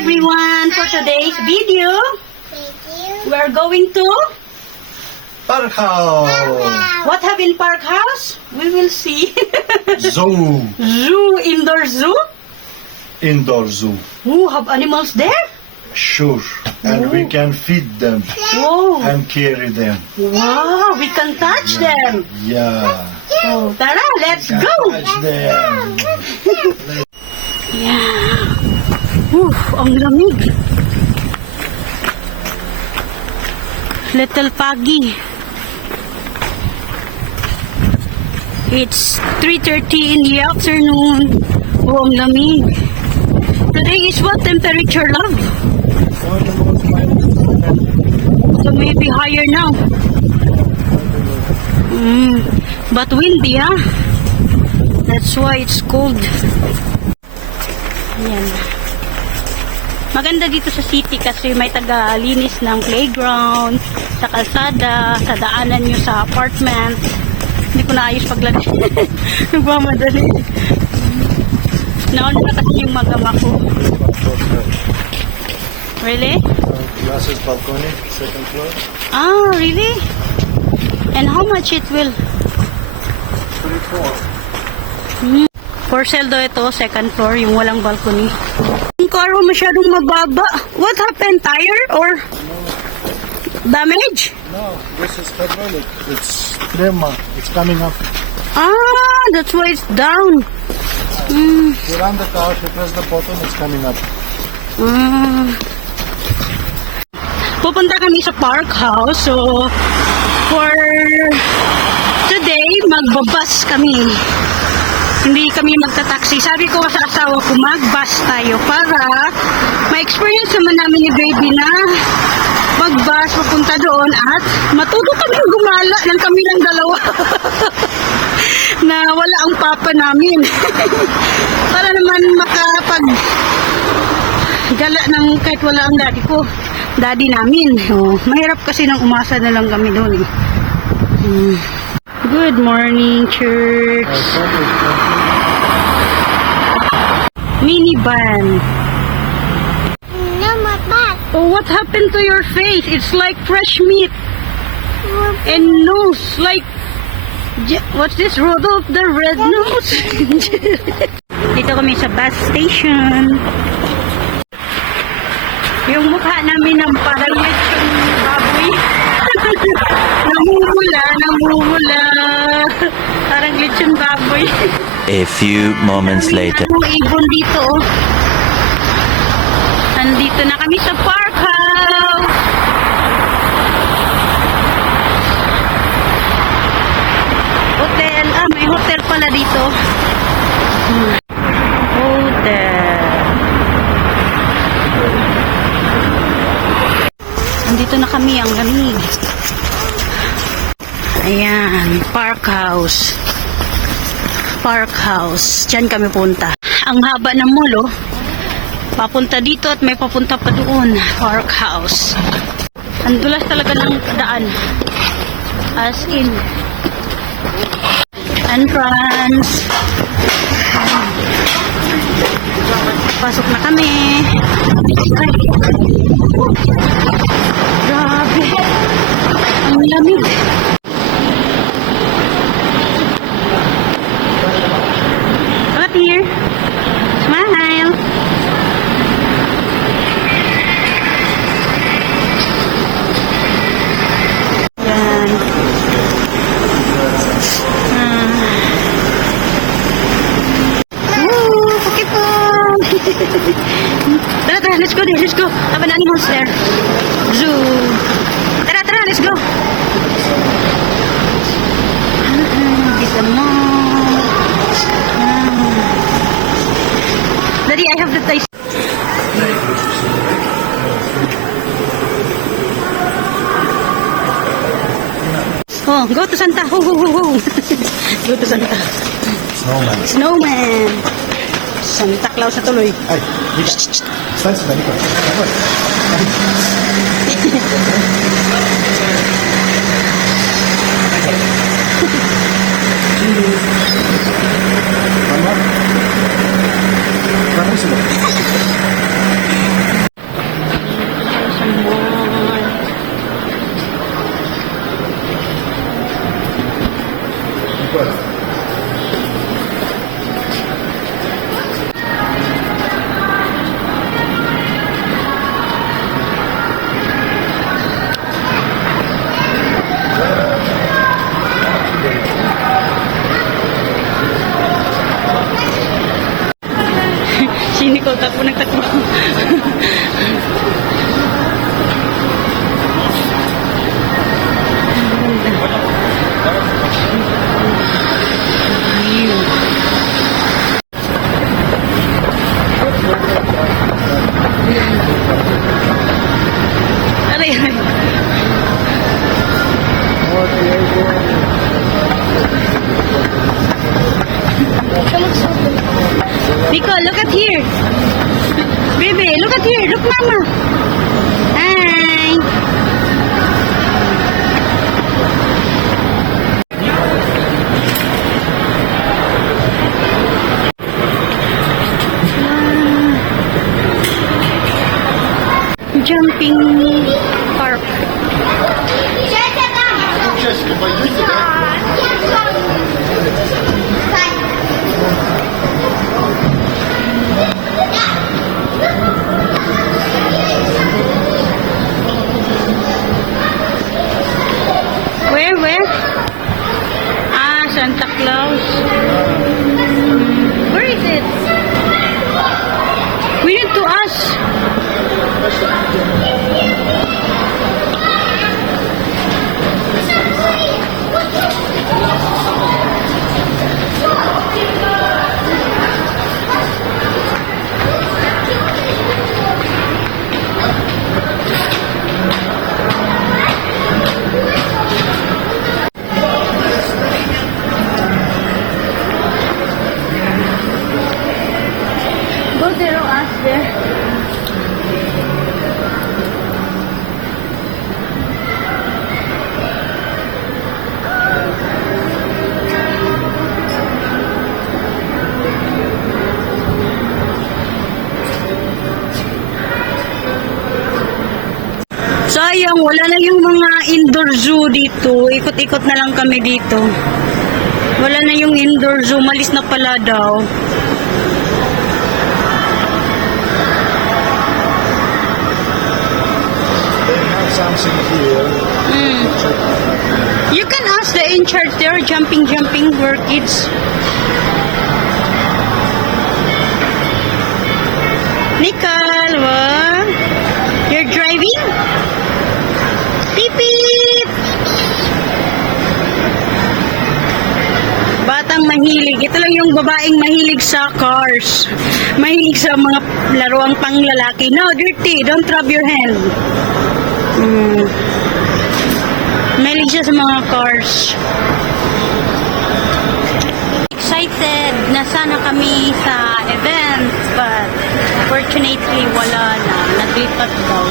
everyone, for today's video, we are going to Park house. what have in Park House? We will see. Zoo. Zoo, indoor zoo. Indoor zoo. Ooh, have animals there? Sure. And we can feed them Whoa, and carry them. wow, we can touch them. Yeah. Oh, tara, let's go. Touch them. Yeah. Ooh, ang lamig. Little foggy. It's 3:30 in the afternoon. Oh, ang lamig. Today is what temperature, love? So maybe higher now. But windy, huh? That's why it's cold. Ayan. Maganda dito sa city kasi may taga-linis ng playground, sa kalsada, sa daanan nyo sa apartment. Hindi ko naayos paglagay. Nagmamadali. Naon na kasi yung magama ko. Really? Glasses balcony, second floor. Ah, really? And how much it will? 3-4. For sale daw ito, second floor, yung walang balcony. Yung karo masyadong mababa. What happened? Tire or damage? No, this is hydraulic. It's Prema. It's coming up. Ah, that's why it's down. You run the car, you press the button, it's coming up. Pupunta kami sa Park House. So, for today, magbabas kami. Hindi kami magta-taxi. Sabi ko sa asawa ko, mag-bus tayo para ma-experience naman namin ni baby na mag-bus papunta doon at matuto kami gumala ng kami ng dalawa. Na wala ang papa namin. Para naman makapag gala ng kahit wala ang daddy namin. Oh, mahirap kasi nang umasa na lang kami doon. Good morning, church. Minivan. No, my back. Oh, what happened to your face? It's like fresh meat. And nose, like what's this? Rudolph the Red-Nose. Dito kami sa bus station. Yung mukha namin ng parang lechong baboy. namumula. Parang lechong baboy. A few moments later. Ang ibon dito. Nandito na kami sa Park House. Hotel. Ah, may hotel pala dito. Hotel. Nandito na kami, ang lamig. Ayan, Park House. Park House. Diyan kami punta. Ang haba ng mall, oh. Papunta dito at may papunta pa doon. Park House. Ang dulas talaga ng daan. As in. Entrance. Pasok na kami. Ay. Grabe. Ang lamig. Up here. Smile. Yan. Okay po. Tara, let's go there. Let's go. Have an animals there. Zoo. Tara, let's go. Dito mo. Daddy, I have the taste. Oh, go to Santa. Ho. Go to Santa. Snowman. Santa Claus na tuloy. Ay, saan sa dali ko? Mama? Bakit sila? Aray, aray. Nico, look at here. Baby, look at here. Look, mama. Hi. Jumping park. Where? Ah, Santa Claus. Where is it? We need to ask. Go there or ask there. Sayang, wala na yung mga indoor zoo dito. Ikot-ikot na lang kami dito. Wala na yung indoor zoo. Malis na pala daw. They have something here. Check. You can ask the in charge there, jumping for kids. Nicole, what? You're driving? Beep beep! Batang mahilig. Ito lang yung babaeng mahilig sa cars. Mahilig sa mga laruang panglalaki. No, dirty. Don't rub your hand. Mahilig siya sa mga cars. Excited na sana kami sa event, but fortunately wala na. Naglipat daw.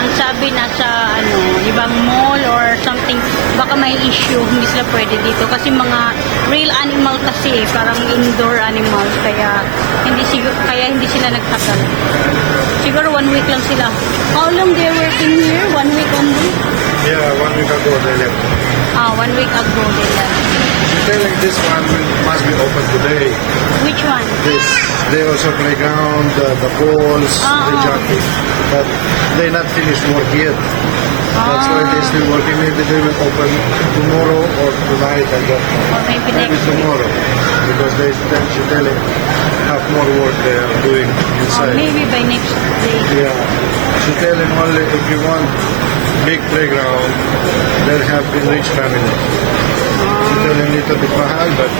Ang sabi nasa ibang mall or something, baka may issue, hindi sila pwede dito kasi mga real animal kasi, parang indoor animals, kaya hindi sila nagtagal. Siguro 1 week lang sila. How long they working here? 1 week only? Yeah, 1 week ago they left. 1 week ago they left. They're telling this one must be open today. Which one? This, they also playground, the balls, they jumping. But they not finished work yet. That's why they're still working. Maybe they will open tomorrow or tonight, I don't know. Or maybe Maybe next week. tomorrow. Because she telling have more work they are doing inside. Maybe by next day. Yeah. She telling only if you want big playground, they'll have in rich family. She telling little bit mahal, but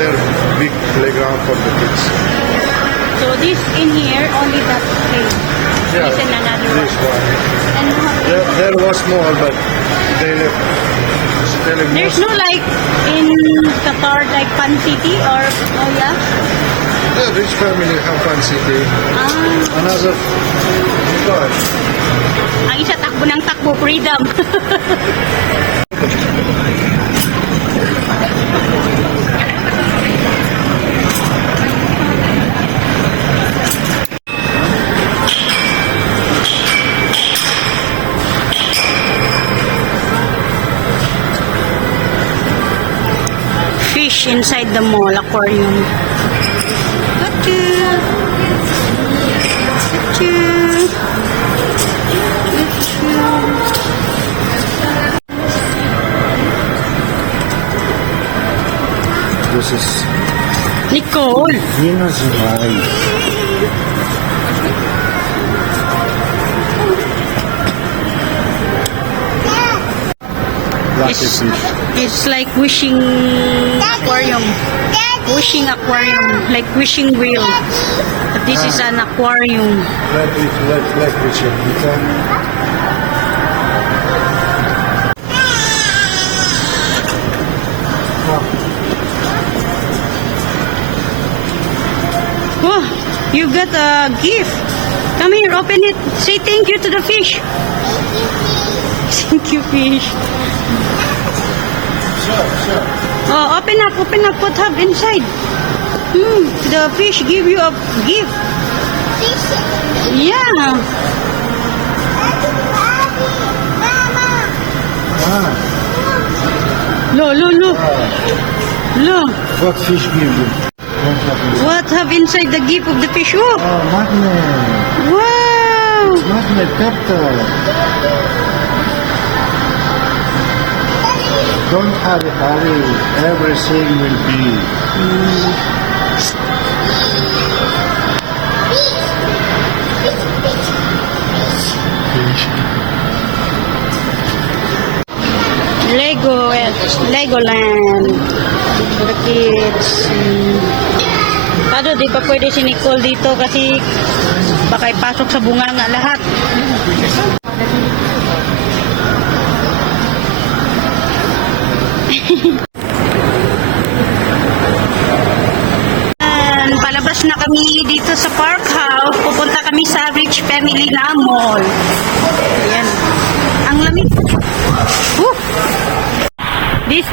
they're big playground for the kids. So this in here, only that place. Yeah, This and another this one. one. And There was small, but they left. She telling there's most, no like in Qatar, like Pan City or, oh yeah? the rich family have Pan City. Another, God, Ang isa takbo ng takbo, freedom. Fish inside the mall aquarium. Gotcha. this is Nicole. Venus Rai. It's, It's, it's like wishing aquarium. Wishing aquarium. Like wishing wheel. But this is an aquarium. let Richard. Oh, you got a gift. Come here, open it. Say thank you to the fish. Thank you, fish. Sure. Oh, open up. What have inside? The fish give you a gift. Yeah. Ah, Look. what fish give you? What have inside the gift of the fish? Oh, Oh, magnet. wow. Magnet pepper. Don't hurry. Everything will be. Legoland. For the kids. Kado, di pa pwede si Nicole dito kasi baka ipasok sa bunganga lahat. Palabas na kami dito sa Park House. Pupunta kami sa Rich Family na Mall. Ayan. Ang lamig.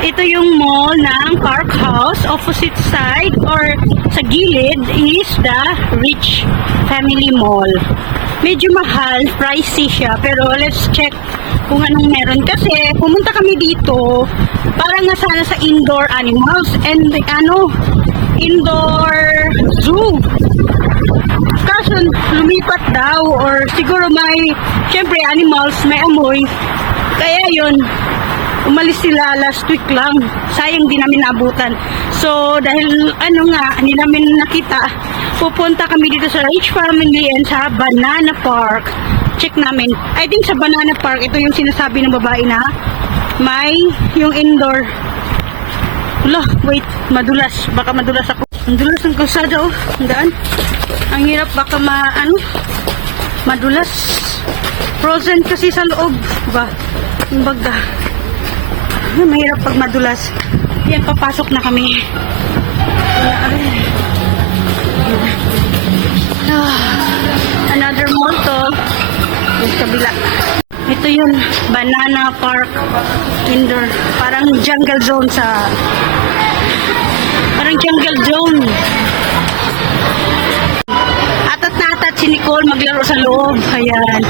Ito yung mall ng Park House. Opposite side or sa gilid is the Rich Family Mall. Medyo mahal, pricey siya. Pero let's check kung anong meron. Kasi pumunta kami dito para nga sana sa indoor animals and indoor zoo. Kaso lumipat daw or siguro syempre animals may amoy. Kaya yun, umalis sila last week lang. Sayang di namin naabutan. So dahil hindi namin nakita, pupunta kami dito sa Rich Family and sa Banana Park. Check namin. I think sa Banana Park, ito yung sinasabi ng babae na may yung indoor. Wait, madulas. Baka madulas ako. Ang dulas ng kalsada, oh. Ang daan. Ang hirap, baka madulas. Frozen kasi sa loob. Ba? Yung baga. Mahirap pag madulas. Yan, papasok na kami. Another mall to. Yung kabila. Ito yun, Banana Park Indoor. Parang jungle zone Parang jungle zone. Atat na atat si Nicole maglaro sa loob. Ayan.